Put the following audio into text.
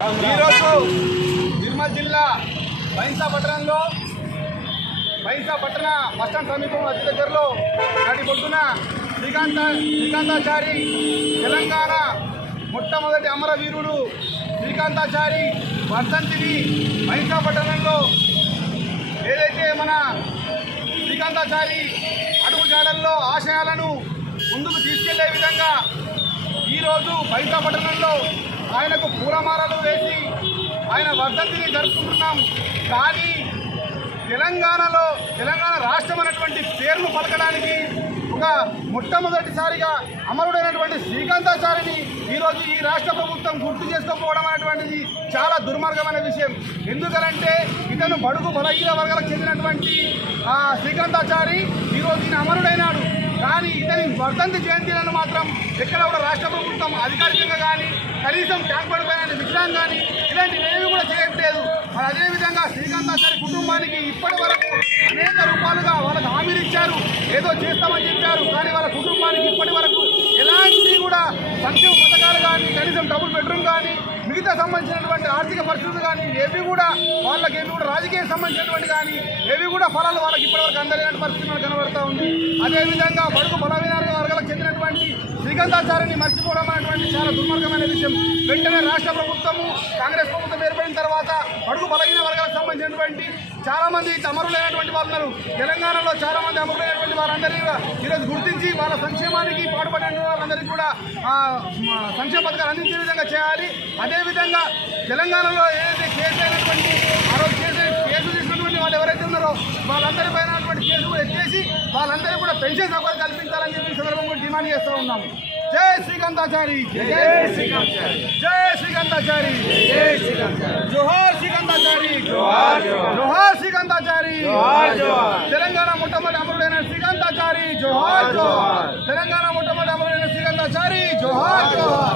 ఈరోజు నిర్మల్ జిల్లా బైంసా పట్టణంలో బైంసా పట్టణ బస్టాండ్ సమీపంలో అతి దగ్గరలో నాటి పొద్దున శ్రీకాంతాచారి తెలంగాణ మొట్టమొదటి అమరవీరుడు శ్రీకాంతాచారి వర్ధంతిని బైంసా పట్టణంలో ఏదైతే మన శ్రీకాంతాచారి అడుగుజాడల్లో ఆశయాలను ముందుకు తీసుకెళ్లే విధంగా ఈరోజు బైంసా పట్టణంలో ఆయనకు పూలమాలలు వేసి ఆయన వర్ధంతిని జరుపుకుంటున్నాం. కానీ తెలంగాణ రాష్ట్రం అనేటువంటి పేరును పలకడానికి ఒక మొట్టమొదటిసారిగా అమరుడైనటువంటి శ్రీకాంతాచారిని ఈరోజు ఈ రాష్ట్ర ప్రభుత్వం గుర్తు చేసుకోకపోవడం అనేటువంటిది చాలా దుర్మార్గమైన విషయం. ఎందుకనంటే ఇతను బడుగు బలహీన వర్గాలకు చెందినటువంటి శ్రీకాంతాచారి ఈరోజు ఈయన అమరుడైనాడు. కానీ ఇతని వర్ధంతి జయంతిలను మాత్రం ఎక్కడ కూడా రాష్ట్ర ప్రభుత్వం అధికారికంగా కానీ కనీసం ట్యాంక్ పడిపోయిన విషయం కానీ ఇలాంటివి ఏమి కూడా చేయట్లేదు. మరి అదేవిధంగా శ్రీకాంతాచారి కుటుంబానికి ఇప్పటి వరకు అనేక రూపాలుగా వాళ్ళకి హామీలు ఇచ్చారు, ఏదో చేస్తామని చెప్పారు. కానీ వాళ్ళ కుటుంబానికి ఇప్పటి వరకు ఎలాంటి కూడా సంక్షేమ పథకాలు కానీ కనీసం డబుల్ బెడ్రూమ్ కానీ మిగతా సంబంధించినటువంటి ఆర్థిక పరిస్థితులు కానీ ఏవి కూడా వాళ్ళకి ఏవి కూడా రాజకీయ సంబంధించినటువంటి కానీ ఏవి కూడా ఫలాలు వాళ్ళకి ఇప్పటివరకు అందలేని పరిస్థితి మనకు కనబడుతూ ఉంది. అదేవిధంగా బడుగు బలహీన వర్గాలకు చెందినటువంటి శ్రీకాంతాచారిని మర్చిపోవడం అనేటువంటి చాలా దుర్మార్గమైన విషయం. వెంటనే రాష్ట్ర ప్రభుత్వము కాంగ్రెస్ ప్రభుత్వం ఏర్పడిన తర్వాత బడుగు బలహీన వర్గాలకు సంబంధించినటువంటి చాలామంది అమరులైనటువంటి వాళ్ళు ఉన్నారు. తెలంగాణలో చాలామంది అమరులైనటువంటి వారందరినీ ఈరోజు గుర్తించి వాళ్ళ సంక్షేమానికి పాటుపడిన వాళ్ళందరికీ కూడా సంక్షేమ పథకాలు అందించే విధంగా చేయాలి. అదేవిధంగా తెలంగాణలో ఏదైతే కేసు అయినటువంటి ఆ రోజు కేసు తీసినటువంటి వాళ్ళు ఎవరైతే ఉన్నారో వాళ్ళందరి పైన కేసు కూడా ఎత్తేసి వాళ్ళందరికీ కూడా పెన్షన్ సౌకర్యం కల్పించాలని చెప్పి సందర్భంగా డిమాండ్ చేస్తూ ఉన్నాము. జై శ్రీకాంతాచారి, జై శ్రీకాంతాచారి, జై శ్రీకాంతాచారి, జై శ్రీకాంతాచారి, జోహార్ శ్రీకాంతాచారి, జోహార్ జోహార్ శ్రీకాంతాచారి, తెలంగాణ మొట్టమొదటి అమరుడైన శ్రీకాంతాచారి, జోహార్ జోహార్, తెలంగాణ మొట్టమొదటి అమరుడైన శ్రీకాంతాచారి, జోహార్ జోహార్.